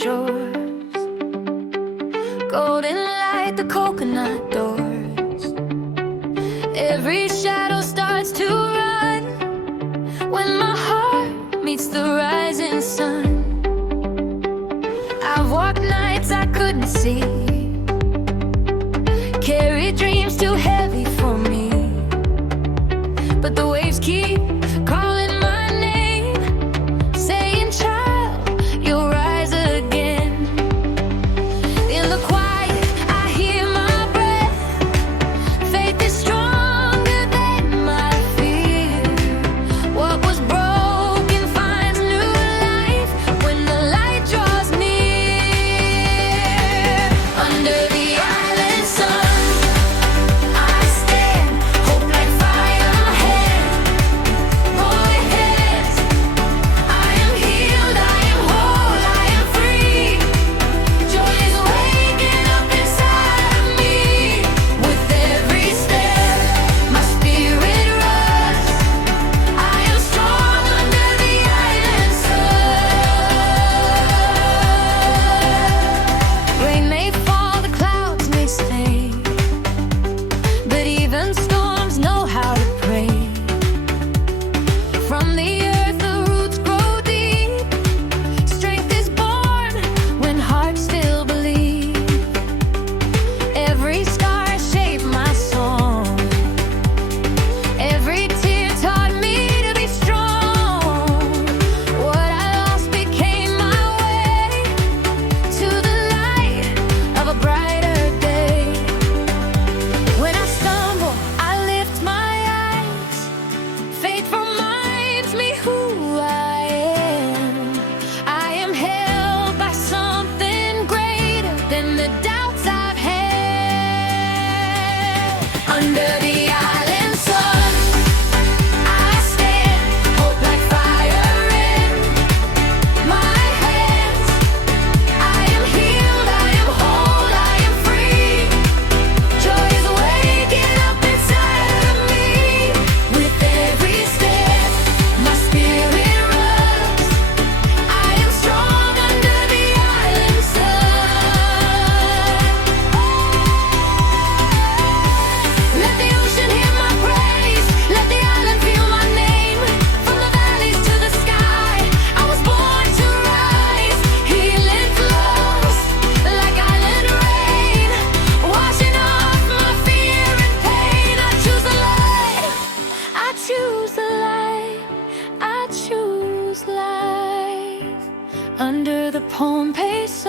shores, golden light the coconut doors. Every shadow starts to run when my heart meets the rising sun. I've walked nights I couldn't see, carried dreams too heavy for me, but the waves keep calling my name, saying, child, you'll rise again. In the quiet, I hear my breath. Faith is stronger than my fear. What was broken finds new life when the light draws near. Under the island sun, I stand, hope like fire ahead. Boy heads, I am healed, I am whole, I am free. Joy is waking up inside of me. With every step, my spirit runs. I am strong under the island sun. Rain may fall, the clouds may stay, but even storms know how to pray. From the earth the roots grow deep. Strength is born when hearts still believe. Every scar shaped my song. Every tear taught me to be strong. What I lost became my way to the light of a brighter day. When I stumble, I lift my eyes. Faith reminds me who I am. I am held by something greater than the doubts I've had. Under the island sun, I stand, hope like fire in my hands. I am healed, I am whole, I am free. Joy is waking up inside of me. With every step, my spirit runs. I am strong under the island sun. Let the ocean hear my praise, let the island feel my name. From the valleys to the sky, I was born to rise. Healing flows like island rain, washing off my fear and pain. I choose the light, I choose the light, I choose life. Under the Pohnpei sun.